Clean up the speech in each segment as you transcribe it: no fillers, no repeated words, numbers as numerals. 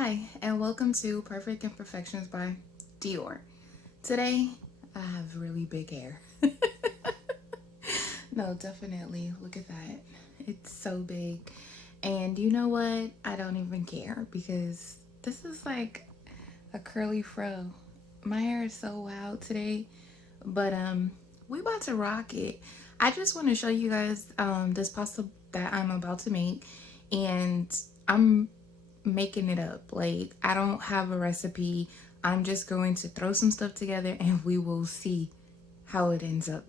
Hi, and welcome to Perfect Imperfections by Dior. Today, I have really big hair. No, definitely. Look at that. It's so big. And you know what? I don't even care because this is like a curly fro. My hair is so wild today, but we about to rock it. I just want to show you guys this pasta that I'm about to make, and I'm making it up. Like, I don't have a recipe. I'm just going to throw some stuff together and we will see how it ends up.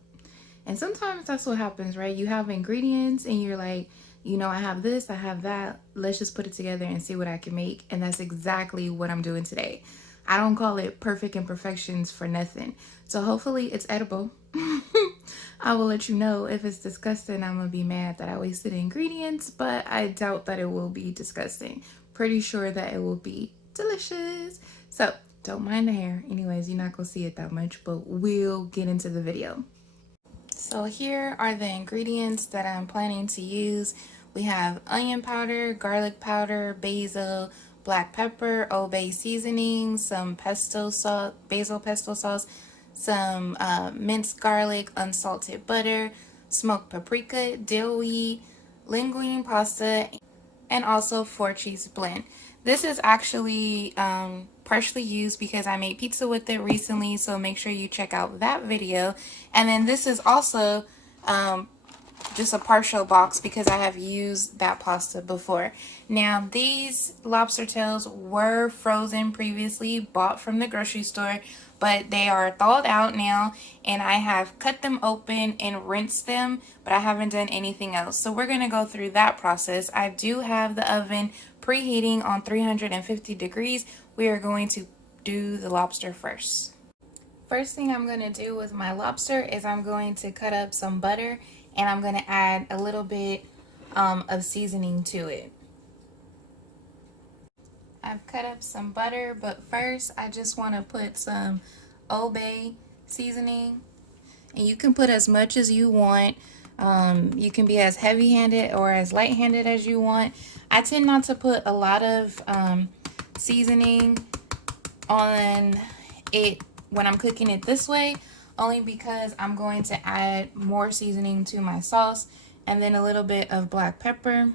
And sometimes that's what happens, right? You have ingredients and you're like, I have this, I have that. Let's just put it together and see what I can make. And that's exactly what I'm doing today. I don't call it perfect imperfections for nothing. So hopefully it's edible. I will let you know. If it's disgusting, I'm gonna be mad that I wasted ingredients, but I doubt that it will be disgusting. Pretty sure that it will be delicious. So don't mind the hair. Anyways, you're not gonna see it that much, but we'll get into the video. So here are the ingredients that I'm planning to use. We have onion powder, garlic powder, basil, black pepper, Old Bay seasoning, some pesto sauce, basil pesto sauce, some minced garlic, unsalted butter, smoked paprika, dill weed, linguine pasta, and also 4-cheese blend. This is actually partially used because I made pizza with it recently, so make sure you check out that video. And then this is also just a partial box because I have used that pasta before. Now, these lobster tails were frozen previously, bought from the grocery store, but they are thawed out now, and I have cut them open and rinsed them, but I haven't done anything else. So we're going to go through that process. I do have the oven preheating on 350 degrees. We are going to do the lobster first. First thing I'm going to do with my lobster is I'm going to cut up some butter, and I'm going to add a little bit of seasoning to it. I've cut up some butter, but first I just want to put some Old Bay seasoning, and you can put as much as you want. You can be as heavy-handed or as light-handed as you want. I tend not to put a lot of seasoning on it when I'm cooking it this way, only because I'm going to add more seasoning to my sauce, and then a little bit of black pepper.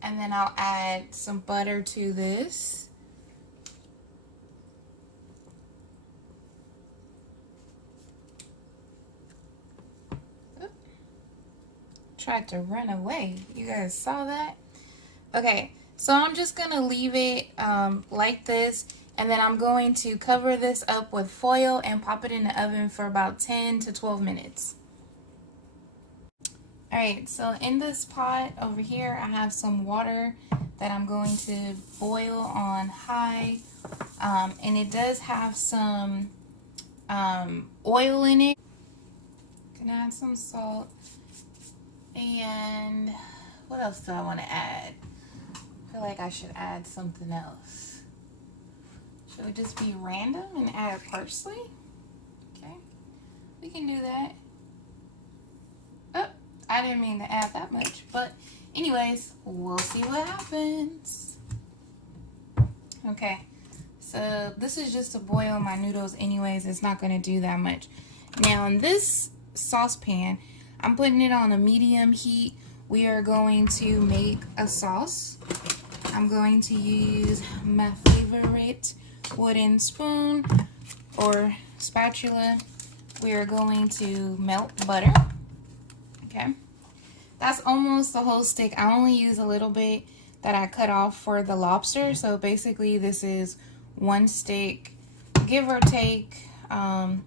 And then I'll add some butter to this. Oop. Tried to run away. You guys saw that? Okay, so I'm just going to leave it like this. And then I'm going to cover this up with foil and pop it in the oven for about 10 to 12 minutes. Alright, so in this pot over here, I have some water that I'm going to boil on high. And it does have some oil in it. Can add some salt. And what else do I want to add? I feel like I should add something else. Should we just be random and add parsley? Okay, we can do that. Oh, I didn't mean to add that much, but anyways, we'll see what happens. Okay, so this is just to boil my noodles anyways. It's not going to do that much. Now in this saucepan, I'm putting it on a medium heat. We are going to make a sauce. I'm going to use my favorite wooden spoon or spatula. We are going to melt butter. Okay, that's almost the whole stick. I only use a little bit that I cut off for the lobster. So basically this is one stick, give or take a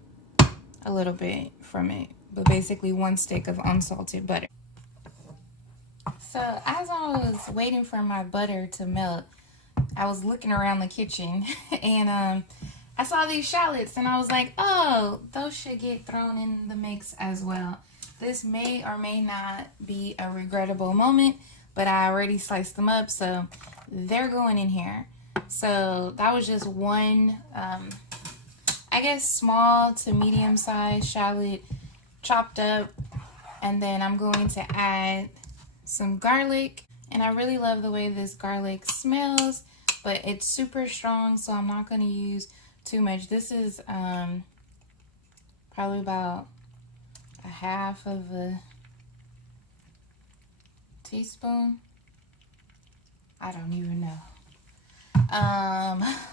little bit from it, but basically one stick of unsalted butter. So as I was waiting for my butter to melt, I was looking around the kitchen and I saw these shallots and I was like, oh, those should get thrown in the mix as well. This may or may not be a regrettable moment, but I already sliced them up, so they're going in here. So that was just one, I guess, small to medium sized shallot chopped up. And then I'm going to add some garlic. And I really love the way this garlic smells, but it's super strong, so I'm not going to use too much. This is probably about a half of a teaspoon. I don't even know.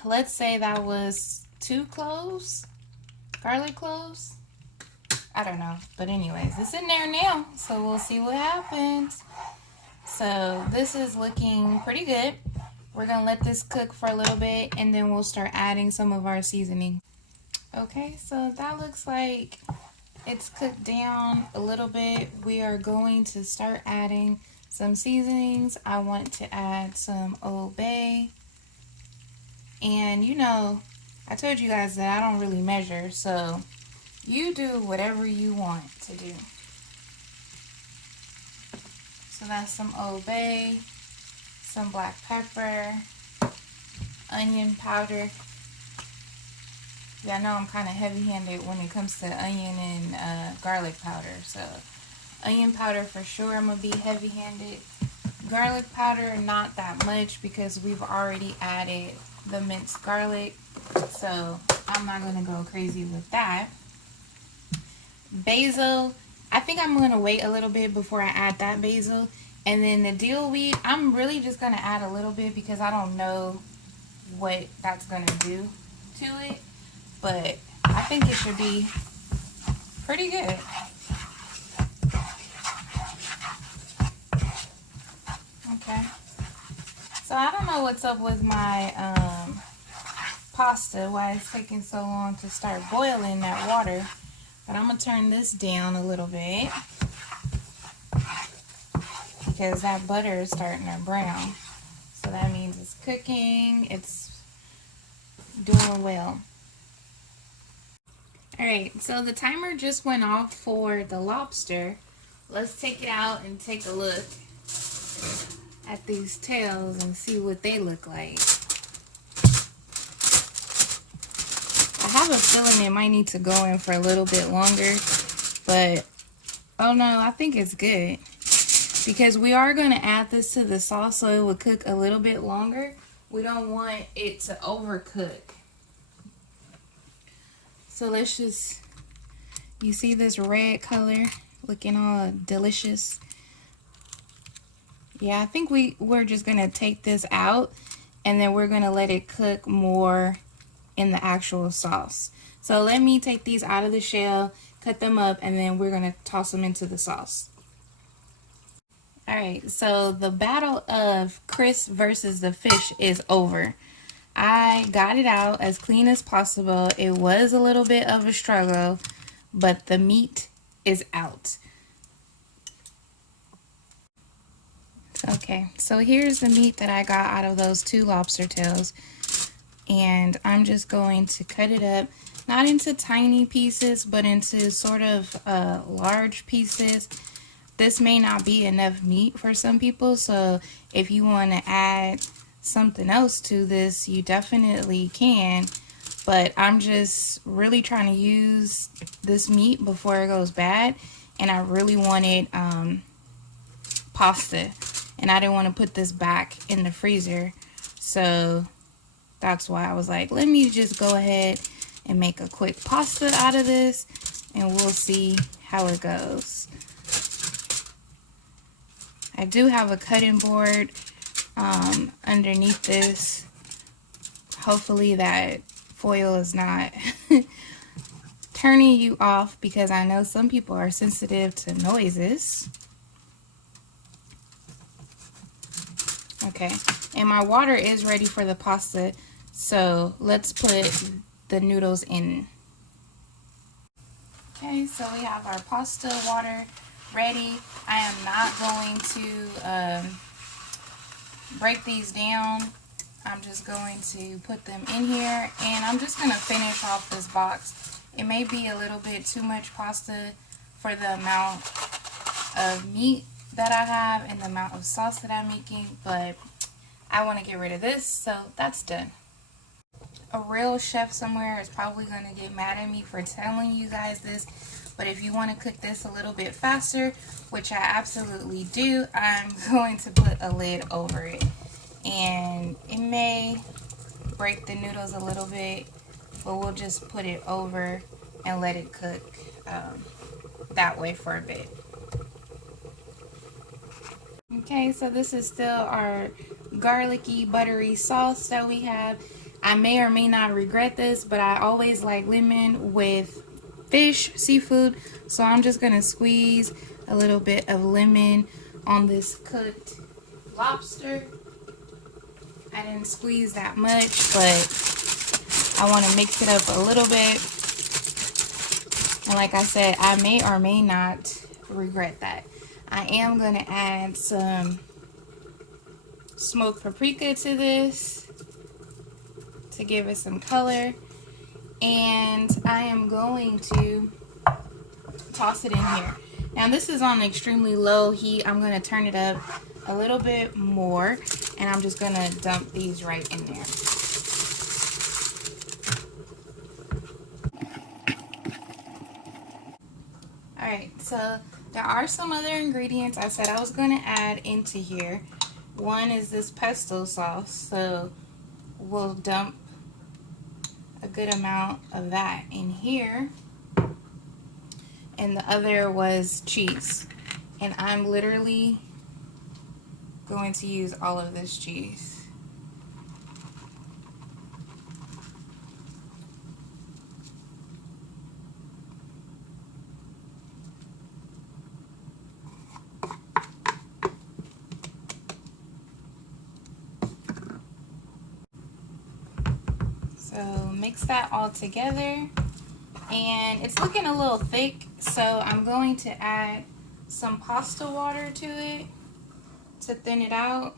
Let's say that was 2 cloves, garlic cloves. I don't know, but anyways, it's in there now, so we'll see what happens. So this is looking pretty good. We're gonna let this cook for a little bit, and then we'll start adding some of our seasoning. Okay, so that looks like it's cooked down a little bit. We are going to start adding some seasonings. I want to add some Old Bay. And you know, I told you guys that I don't really measure, so you do whatever you want to do. So that's some Old Bay, some black pepper, onion powder. Yeah, I know I'm kind of heavy-handed when it comes to onion and garlic powder. So onion powder for sure, I'm going to be heavy-handed. Garlic powder, not that much because we've already added the minced garlic. So I'm not going to go crazy with that. Basil, I think I'm going to wait a little bit before I add that basil. And then the dill weed, I'm really just going to add a little bit because I don't know what that's going to do to it. But I think it should be pretty good. Okay. So I don't know what's up with my pasta, why it's taking so long to start boiling that water. But I'm going to turn this down a little bit because that butter is starting to brown. So that means it's cooking, it's doing well. Alright, so the timer just went off for the lobster. Let's take it out and take a look at these tails and see what they look like. I have a feeling it might need to go in for a little bit longer, but oh no, I think it's good. Because we are going to add this to the sauce so it will cook a little bit longer. We don't want it to overcook. So let's just, you see this red color looking all delicious? Yeah, I think we're just going to take this out and then we're going to let it cook more in the actual sauce. So let me take these out of the shell, cut them up, and then we're going to toss them into the sauce. Alright, so the battle of crisp versus the fish is over. I got it out as clean as possible. It was a little bit of a struggle, but the meat is out. Okay, so here's the meat that I got out of those 2 lobster tails. And I'm just going to cut it up, not into tiny pieces, but into sort of large pieces. This may not be enough meat for some people, so if you want to add something else to this, you definitely can. But I'm just really trying to use this meat before it goes bad, and I really wanted pasta, and I didn't want to put this back in the freezer, so that's why I was like, let me just go ahead and make a quick pasta out of this, and we'll see how it goes. I do have a cutting board underneath this. Hopefully that foil is not turning you off, because I know some people are sensitive to noises. Okay, and my water is ready for the pasta, so let's put the noodles in. Okay, so we have our pasta water ready. I am not going to break these down. I'm just going to put them in here, and I'm just going to finish off this box. It may be a little bit too much pasta for the amount of meat that I have and the amount of sauce that I'm making, but I want to get rid of this, so that's done. A real chef somewhere is probably going to get mad at me for telling you guys this, But if you want to cook this a little bit faster, which I absolutely do, I'm going to put a lid over it. And it may break the noodles a little bit, but we'll just put it over and let it cook that way for a bit. Okay, so this is still our garlicky, buttery sauce that we have. I may or may not regret this, but I always like lemon with fish, seafood. So I'm just going to squeeze a little bit of lemon on this cooked lobster. I didn't squeeze that much, but I want to mix it up a little bit. And like I said, I may or may not regret that. I am going to add some smoked paprika to this to give it some color. And I am going to toss it in here. Now this is on extremely low heat. I'm going to turn it up a little bit more, and I'm just going to dump these right in there. Alright, so there are some other ingredients I said I was going to add into here. One is this pesto sauce, so we'll dump a good amount of that in here. And the other was cheese. And I'm literally going to use all of this cheese. So mix that all together, and it's looking a little thick, so I'm going to add some pasta water to it to thin it out.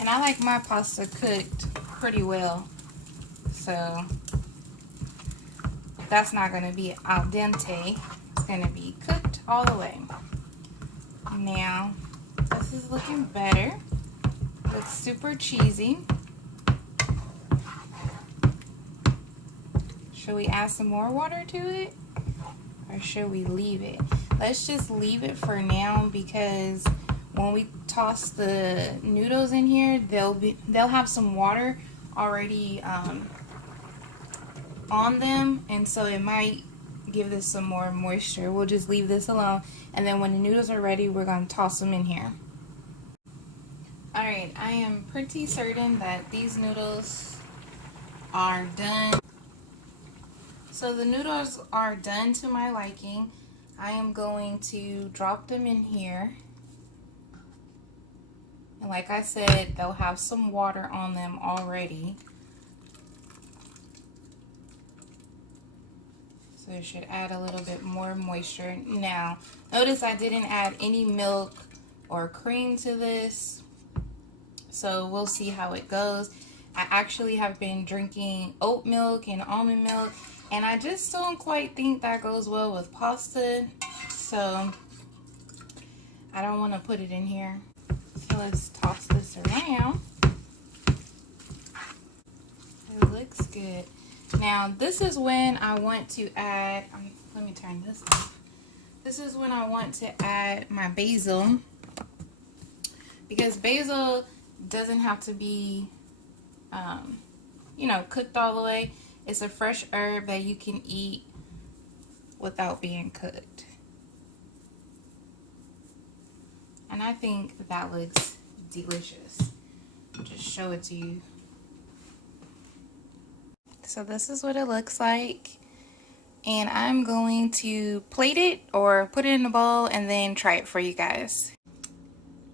And I like my pasta cooked pretty well, so that's not going to be al dente. It's going to be cooked all the way. Now this is looking better. Looks super cheesy. Should we add some more water to it, or should we leave it? Let's just leave it for now, because when we toss the noodles in here, they'll have some water already on them, and so it might give this some more moisture. We'll just leave this alone, and then when the noodles are ready, we're going to toss them in here. Alright, I am pretty certain that these noodles are done. So the noodles are done to my liking. I am going to drop them in here. And like I said, they'll have some water on them already. So it should add a little bit more moisture. Now, notice I didn't add any milk or cream to this. So we'll see how it goes. I actually have been drinking oat milk and almond milk, and I just don't quite think that goes well with pasta. So I don't want to put it in here. So let's toss this around. It looks good. Now this is when I want to add, let me turn this off. This is when I want to add my basil, because basil doesn't have to be, you know, cooked all the way. It's a fresh herb that you can eat without being cooked. And I think that looks delicious. I'll just show it to you. So this is what it looks like. And I'm going to plate it or put it in a bowl and then try it for you guys.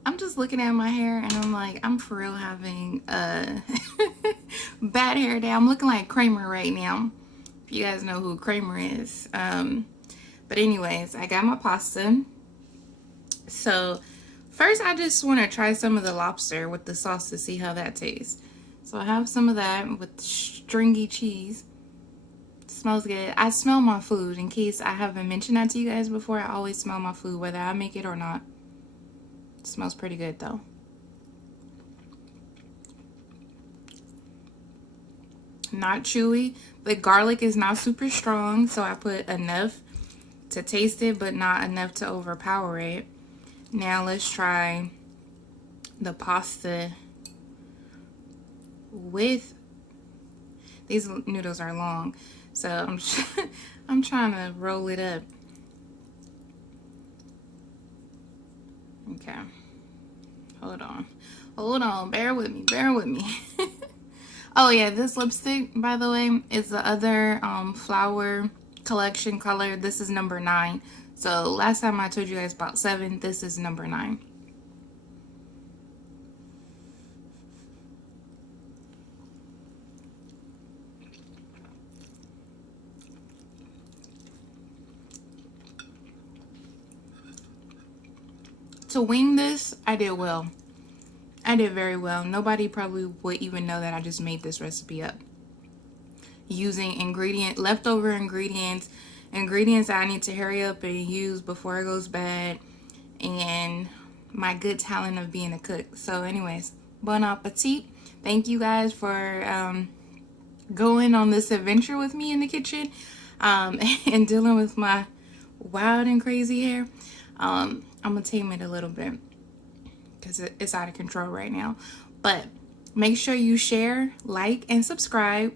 I'm just looking at my hair and I'm like, I'm for real having a bad hair day. I'm looking like Kramer right now, if you guys know who Kramer is. But anyways, I got my pasta. So first I just want to try some of the lobster with the sauce to see how that tastes. So I have some of that with stringy cheese. It smells good. I smell my food, in case I haven't mentioned that to you guys before. I always smell my food, whether I make it or not. It smells pretty good though. not chewy. The garlic is not super strong, so I put enough to taste it, but not enough to overpower it. Now let's try the pasta with, these noodles are long, so I'm trying to roll it up. Okay, hold on, bear with me. Oh yeah, this lipstick, by the way, is the other flower collection color. This is number 9. So last time I told you guys about 7, this is number 9. To wing this, I did well. I did very well. Nobody probably would even know that I just made this recipe up. Using leftover ingredients I need to hurry up and use before it goes bad, and my good talent of being a cook. So anyways, bon appetit. Thank you guys for going on this adventure with me in the kitchen and dealing with my wild and crazy hair. I'm gonna tame it a little bit because it's out of control right now. But make sure you share, like, and subscribe.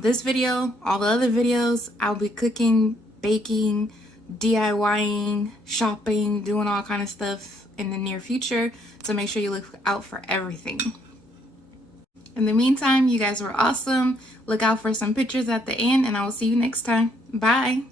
This video, all the other videos, I'll be cooking, baking, DIYing, shopping, doing all kind of stuff in the near future. So make sure you look out for everything. In the meantime, you guys were awesome. Look out for some pictures at the end, and I will see you next time. Bye.